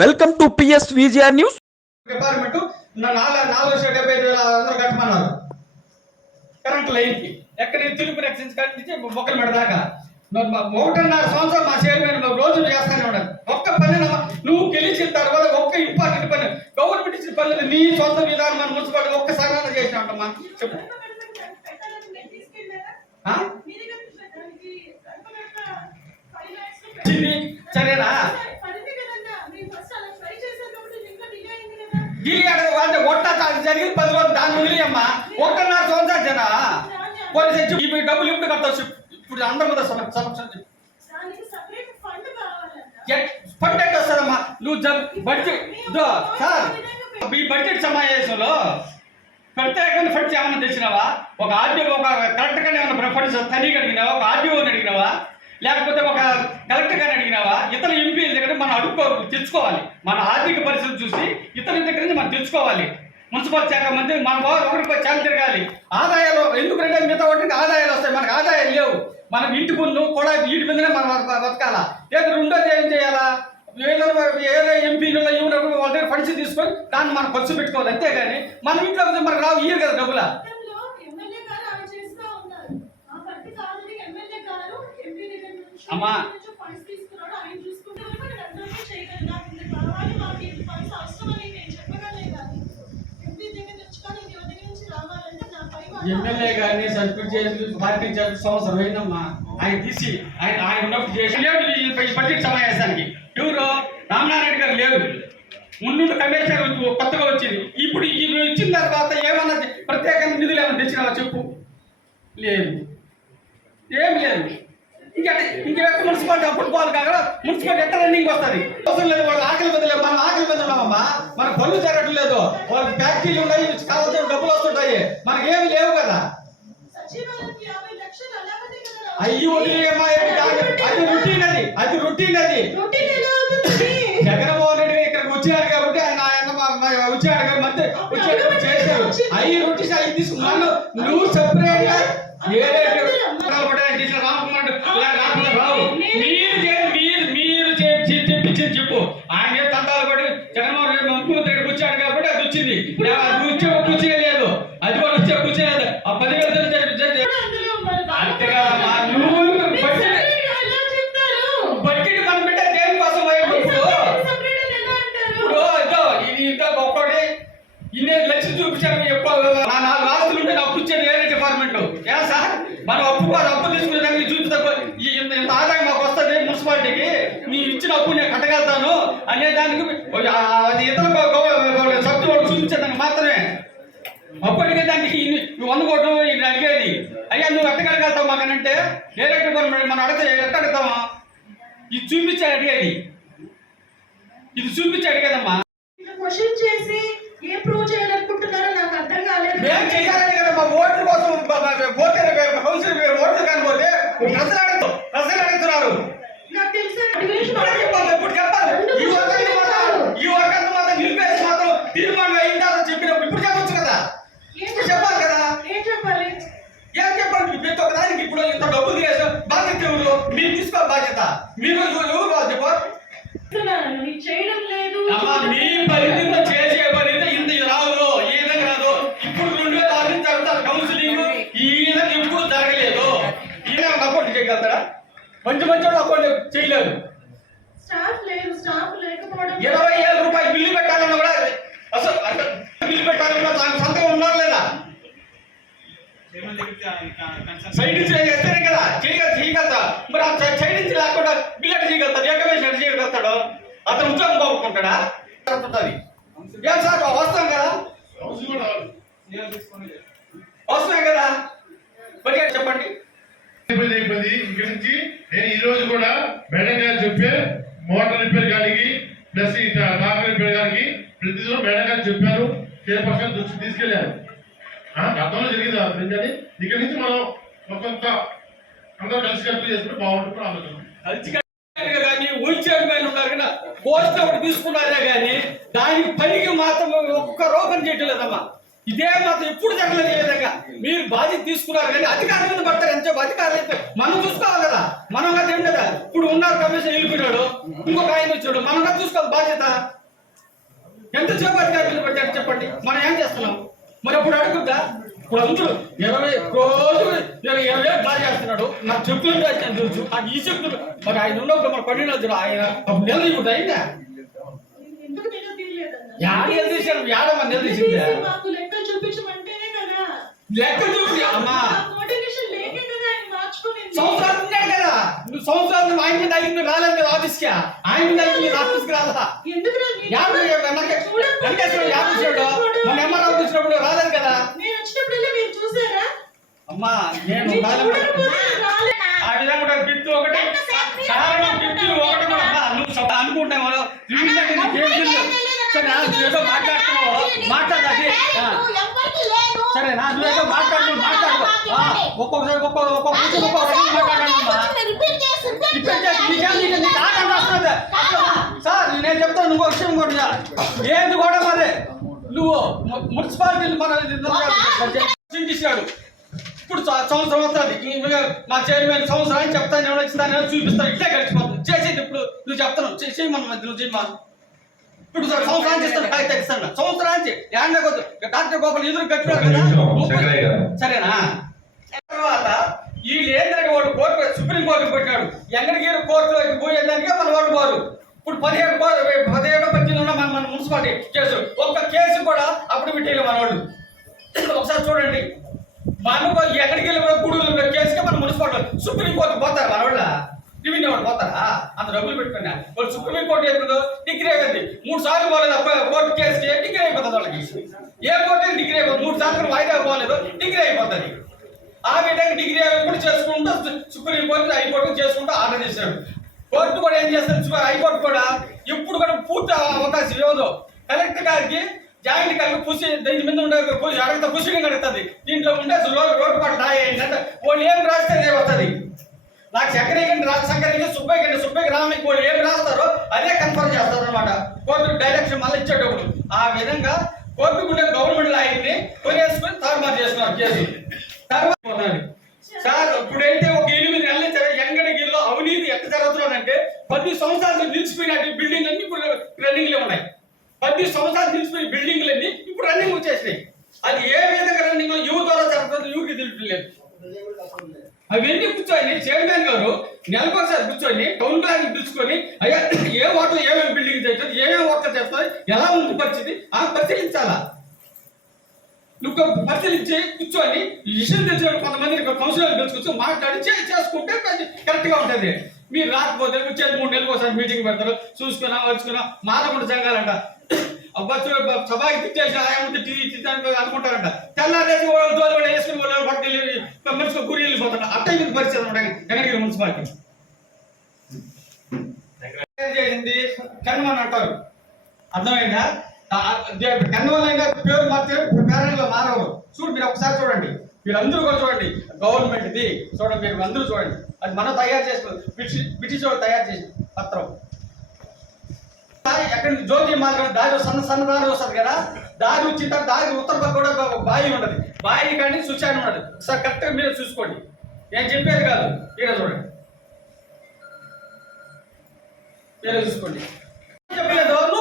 Welcome to PS VGR news department నాలుగు నాలుగు లక్షల డెబ్బై ఐదు వేల వందలు కట్టమన్నారు. కరెంట్ లైన్కి ఎక్కడ తిరుపతి ఎక్సెన్స్ కాడి నుంచి మొక్కలు మెడ దాకా. మరి మా ఒకటిన్నర సంవత్సరం మా చైర్మన్ రోజు చేస్తానే ఉన్నాడు ఒక్క పని నువ్వు గెలిచిన తర్వాత ఒక్క ఇంపార్టెంట్ పని గవర్నమెంట్ ఇచ్చిన పనులు నీ సొంత విధానం మన మున్సిపాలిటీ ఒక్కసారి చేసిన ఉంటామా చెప్పు. ఆ? చిన్ని, సరేనా? జరిగింది పది రోజులు దాని వదిలేయమ్మా. ఒక్కన్నర సంవత్సరాలు జన? పోలీసు వచ్చి ఇప్పుడు డబ్బులు ఇప్పుడు కట్టవచ్చు ఇప్పుడు అందరి మీద సమ- సమక్షం ఫండ్ ఎట్ట వస్తుందమ్మా? నువ్వు జబ్ బడ్జెట్ సార్ ఈ బడ్జెట్ సమావేశంలో ప్రత్యేకంగా ఫండ్స్ ఏమైనా తెచ్చినావా? ఒక ఆర్డీఓ ఒక కలెక్టర్ గానే ఏమైనా ఫండ్స్ తనీకి అడిగినావా? ఒక ఆర్డీఓని అడిగినావా? లేకపోతే ఒక కలెక్టర్ గారిని అడిగినావా? ఇతర ఎంపీల దగ్గర మనం అడుక్కో తెచ్చుకోవాలి మన ఆర్థిక పరిస్థితి చూసి ఇతరుల దగ్గర నుంచి మనం తెచ్చుకోవాలి మున్సిపల్ శాఖ మంత్రి మన వారు ఒకరికి చాలా తిరగాలి. ఆదాయాలు ఎందుకంటే మిగతా వాటికి ఆదాయాలు వస్తాయి. మనకు ఆదాయాలు లేవు. మనం ఇంటి పన్ను కూడా వీటి మీదనే మనం బతకాలా. లేదా రెండోది ఏం చేయాలా? ఏదో ఏదో ఎంపీలు ఎవరు వాళ్ళ దగ్గర ఫండ్స్ తీసుకొని దాన్ని మనం ఖర్చు పెట్టుకోవాలి. అంతేగాని మనం ఇంట్లో మనకు రావు ఇయ్యరు కదా డబ్బులా. అమ్మా. ఎమ్మెల్యే గారిని సస్పెండ్ చేసి పార్టీ చేసిన సంవత్సరం అయిందమ్మా ఆయన తీసి ఆయన ఆయన ఉన్నప్పుడు చేసి లేదు ఈ బడ్జెట్ సమావేశానికి. ఎవరు రామనారాయణ గారు లేరు. ముందు కమిషనర్ కొత్తగా వచ్చింది. ఇప్పుడు ఈ ఇచ్చిన తర్వాత ఏమన్నా ప్రత్యేకంగా నిధులు ఏమన్నా తెచ్చినావా చెప్పు. లేదు. ఏం లేదు. ఇంకా ఇంకా ఎక్కడ మున్సిపాలిటీ అప్పుడు పోవాలి కాక మున్సిపాలిటీ ఎట్లా రన్నింగ్ వస్తుంది? అవసరం లేదు వాళ్ళు ఆకలి బదులు మనం ఆకలి బదులున్నామమ్మా మన పనులు జరగట్లేదు వాళ్ళకి ఫ్యాక్టరీలు ఉన్నాయి కావాల్సిన డబ్బులు వస్తుంటాయి. మనకి ఏమి లేవు కదా. అయ్యి కాదు. అది? రొటీన్ అది. అది రొటీన్ అది. జగన్మోహన్ రెడ్డి ఇక్కడికి వచ్చారు కాబట్టి ఆయన ఆయన వచ్చాడు కాబట్టి వచ్చాడు చేశారు. అయ్యి రొటీన్ అయ్యి తీసుకున్నాను నువ్వు సెపరేట్గా ఏదైతే జగన్మోహన్ రెడ్డి ముఖ్యమంత్రి వచ్చాడు కాబట్టి అది వచ్చింది. కూర్చే లేదు అది కూడా వచ్చే కూర్చే లేదు ఆ మా నువ్వు బడ్జెట్ మనం పెట్టే దేనికోసం ఇప్పుడు? ఇదో ఇది ఇన్ని లక్షలు చూపించారు ఎక్కువ నా నాలుగు ఆస్తులు ఉంటే నాకు ఇచ్చేది వేరే డిపార్ట్మెంట్. ఏ సార్? మనం అప్పు అప్పు తీసుకునే దానికి చూపితే ఈ ఇంత ఇంత ఆదాయం మాకు వస్తుంది మున్సిపాలిటీకి నీ ఇచ్చిన అప్పు నేను కట్టగలుగుతాను అనే దానికి అది ఇతర సబ్జెక్ట్ వాళ్ళు చూపించేదానికి మాత్రమే. అప్పు అడిగే దానికి నువ్వు వంద కోట్లు ఇది అడిగేది. అయ్యా నువ్వు ఎట్టగలగలుగుతావు మాకనంటే? డిపార్ట్మెంట్ మనం అడిగితే ఎట్ట అడుగుతామా ఇది చూపించి అడిగేది. ఇది చూపించి అడిగేదమ్మా. క్వశ్చన్ చేసి ఏ ప్రూవ్ చేయాలనుకుంటున్నారో నాకు అర్థం కాలేదు. మేము చేయాలని కదా మా ఓట్ల కోసం ఓటర్ కౌన్సిల్ ఓట్లు కానిపోతే ప్రజలు అడుగుతున్నారు నాకు తెలిసిన వాటి గురించి ఇప్పుడు మాట్లాడండి. చెప్పాలి, ఇప్పుడు చెప్పాలి ఈ వర్గాన్ని మాత్రం ఈ వర్గాన్ని మాత్రం నిలిపేసి మాత్రం తీర్మానం అయిందా అని చెప్పినప్పుడు ఇప్పుడు చెప్పొచ్చు కదా ఏం ఇప్పుడు చెప్పాలి కదా ఏం చెప్పాలి ఏం చెప్పండి ప్రతి ఒక్క దానికి ఇప్పుడు ఇంత డబ్బు తీసేసి బాధ్యత ఎవరు మీరు తీసుకోవాలి బాధ్యత మీరు వస్తున్నాం కదా? మరి చెప్పండి. ఇబ్బంది అయిపోయింది ఇక్కడి నుంచి నేను ఈ రోజు కూడా మేడం గారు చెప్పే మోటార్ రిపేర్ గారికి ప్లస్ ఈ టాక్ రిపేర్ గారికి ప్రతి మేడం గారు చెప్పారు. చైర్పర్సన్ దృష్టి తీసుకెళ్ళారు ఆ, గతంలో జరిగింది? కానీ ఇక్కడి నుంచి మనం కొంత అందరూ కలిసి కలిపి చేసుకుంటే బాగుంటుంది ఆలోచన. చైర్ పైన ఉన్నారు కదా పోస్ట్ ఒకటి తీసుకున్నారే కానీ దానికి పనికి మాత్రం ఒక్క రూపం చేయటం లేదమ్మా ఇదే మాత్రం ఎప్పుడు జరగలేదు ఈ విధంగా. మీరు బాధ్యత తీసుకున్నారు కానీ అధికారులను పడతారు. ఎంత అధికారులు అయితే మనం చూసుకోవాలి కదా. మనం కదా ఏం కదా ఇప్పుడు ఉన్నారు కమిషన్ వెళ్ళిపోయినాడు ఇంకొక ఆయన వచ్చాడు మనం కదా చూసుకోవాలి బాధ్యత. ఎంతసేపు అధికారులు అధికారులను పడ్డారు చెప్పండి. మనం ఏం చేస్తున్నాం? మరి అప్పుడు అడుగుద్దా? ఇప్పుడు అందరూ ఇరవై రోజు ఇరవై ఇరవై ఏళ్ళు బాగా చేస్తున్నాడు. నాకు చెప్పులు రాసిన తెలుసు. నాకు ఈ చెప్పులు మరి ఆయన ఉన్నప్పుడు మన పడిన ఆయన అప్పుడు ఇప్పుడు అయిందా యాడ నెల తీసాడు యాడ మన నెల తీసిందా? తీసి మాకు లెక్కలు చూపించమంటేనే కదా. లెక్క చూపి అమ్మా. లేకే కదా ఆయన మార్చుకునింది. ఉన్నాయి కదా. నువ్వు సంవత్సరాలు ఆయన మీద రాలేదు కదా ఆయన వెనకేశ్వరం మన ఎంఆర్ ఆఫీస్ వచ్చినప్పుడు రాలేదు కదా. నేను వచ్చినప్పుడల్లా మీరు చూసారా? అమ్మా నేను రాలేదు. ఆ విధంగా కూడా గిఫ్ట్ ఒకటి. కారణం గిఫ్ట్ ఒకటి కూడా అమ్మా, నువ్వు సొంత అనుకుంటావు మనం రివ్యూ అంటే నీకు ఏం తెలుసు సరే నా నువ్వు ఏదో మాట్లాడుతున్నావు మాట్లాడాలి సరే నా నువ్వు ఏదో మాట్లాడు మాట్లాడు. ఆ, ఒక్కొక్కసారి ఒక్కొక్క ఒక్కొక్క కూర్చొని ఒక్కొక్క రకంగా మాట్లాడాలమ్మా ఇప్పుడు చేసి నీకేం నీకు నీకు ఆట వస్తుంది సార్ నేను చెప్తాను నువ్వు విషయం కూడా ఏంది కూడా మరి? నువ్వు మున్సిపాలిటీ మన చింతిస్తాడు ఇప్పుడు సంవత్సరం అవుతుంది ఇంకా మా చైర్మన్ సంవత్సరాన్ని చెప్తాను ఎవరు ఇస్తాను చూపిస్తాను ఇట్లే గడిచిపోతుంది. చేసేది ఇప్పుడు నువ్వు చెప్తాను చే- చేయమను మరి నువ్వు చేయమా ఇప్పుడు సంవత్సరానికి ఇస్తాను కాగితం ఇస్తాను సంవత్సరానికి ఏండకొద్దు డాక్టర్ గోపాల్ ఎదురు కట్టినాడు కదా. సరేనా? తర్వాత ఏంటంటే వాడు కోర్టు సుప్రీం కోర్టు పెట్టాడు. ఎంగడికి కోర్టులోకి పోయేదానికి మన వాడు పోరు. ఇప్పుడు పదిహేడు పదిహేడు పద్దెనిమిది మన మన మున్సిపాలిటీ కేసు. ఒక్క కేసు కూడా అప్పుడు పెట్టేయాలి మన వాళ్ళు ఒకసారి చూడండి. మనకు ఎక్కడికి వెళ్ళి కూడా గూడూరు కేసుకే మన మున్సిపాలిటీ సుప్రీం కోర్టు పోతారు మన వాళ్ళ వాళ్ళు. అంత డబ్బులు పెట్టుకున్నా. వాళ్ళు సుప్రీం కోర్టు ఎప్పుడు డిగ్రీ అయ్యింది. మూడు సార్లు పోలేదు కోర్టు కేసుకి డిగ్రీ అయిపోతుంది వాళ్ళకి. ఏ కోర్టు డిగ్రీ అయిపోతుంది. మూడు సార్లు వాయిదా పోలేదు డిగ్రీ అయిపోతుంది. ఆ విధంగా డిగ్రీ కూడా చేసుకుంటూ సుప్రీం కోర్టు హైకోర్టు చేసుకుంటూ ఆర్డర్ చేశాడు కోర్టు కూడా ఏం చేస్తారు? హైకోర్టు కూడా ఇప్పుడు కూడా పూర్తి అవకాశం ఇవ్వదు. కలెక్టర్ గారికి జాయింట్ కలిపి పుసి దీని మీద ఉండే అడగతా పుసిని కడుగుతుంది దీంట్లో ఉండే రోడ్డు రోడ్డు రాయండి అంటే వాళ్ళు ఏం రాస్తే వస్తుంది. నాకు చక్రయ్య రాజశంకర్ సుబ్బయ్య సుబ్బయ్య రామయ్య వాళ్ళు ఏం రాస్తారో అదే కన్ఫర్మ్ చేస్తారు అనమాట కోర్టు డైరెక్షన్ మళ్ళీ ఇచ్చేటప్పుడు ఆ విధంగా కోర్టుకుంటే గవర్నమెంట్ లాయర్ని కొనేసుకొని తారుమారు చేస్తున్నారు కేసు తర్వాత సార్ ఇప్పుడైతే ఒక ఎనిమిది నెలల ఎంగడగిరిలో అవినీతి ఎంత జరుగుతున్నానంటే పది సంవత్సరాలు నిలిచిపోయినట్టు బిల్డింగ్ అన్ని ఇప్పుడు రన్నింగ్లో ఉన్నాయి. పది సంవత్సరాలు నిలిచిపోయిన బిల్డింగ్లన్నీ ఇప్పుడు రన్నింగ్ వచ్చేసినాయి. అది ఏ విధంగా రన్నింగ్లో యువ ద్వారా జరుగుతుందో యువకి తెలియట్లేదు అవన్నీ కూర్చొని చైర్మన్ గారు నెలకొకసారి కూర్చొని టౌన్ ప్లాన్ పిలుచుకొని అయ్యా ఏ వాటర్ ఏమేమి బిల్డింగ్ చేస్తుంది ఏమేమి ఓటర్ చేస్తుంది ఎలా ఉంది పరిస్థితి ఆ పరిశీలించాలా? నువ్వు పరిశీలించి కూర్చొని విషయం తెలిసిన కొంతమంది కౌన్సిలర్ పిలుచుకొచ్చి మాట్లాడి చేసుకుంటే కరెక్ట్గా మీరు రాకపోతే వచ్చేది మూడు నెలలకు ఒకసారి మీటింగ్ పెడతారు చూసుకున్నా వచ్చుకున్నా మారకుండా జరగాలంట. అవ్వచ్చు సభాకి తిట్టేసి ఆయమ్మ తిట్టి తిట్టాను అనుకుంటారంట. తెల్లారేసి వాళ్ళు దోలు వేసుకుని వాళ్ళు పట్టుకెళ్ళి మనిషి గురి వెళ్ళిపోతారు అట్టే మీకు పరిస్థితి ఉంటాయి వెనకగిరి మున్సిపాలిటీ ఏం చేసింది కనుమని అంటారు. అర్థమైందా? కన్నువల్ల పేరు మార్చే పేరెంట్లో మారవు. చూడు మీరు ఒకసారి చూడండి. మీరందరూ కూడా చూడండి. గవర్నమెంట్ది చూడండి మీరు అందరూ చూడండి. అది మనం తయారు చేసుకో బ్రిటిష్ బ్రిటిష్ వాళ్ళు తయారు చేసి పత్రం. ఎక్కడ జ్యోతి మార్గం దారి సన్న సన్న దారి వస్తుంది కదా? దారి వచ్చిన దారి ఉత్తర పక్క కూడా బావి ఉండదు. బావి కానీ సుచాన్ ఉండదు. సార్ కరెక్ట్గా మీరు చూసుకోండి. నేను చెప్పేది కాదు. ఇక్కడ చూడండి. మీరే చూసుకోండి. చెప్పలేదు.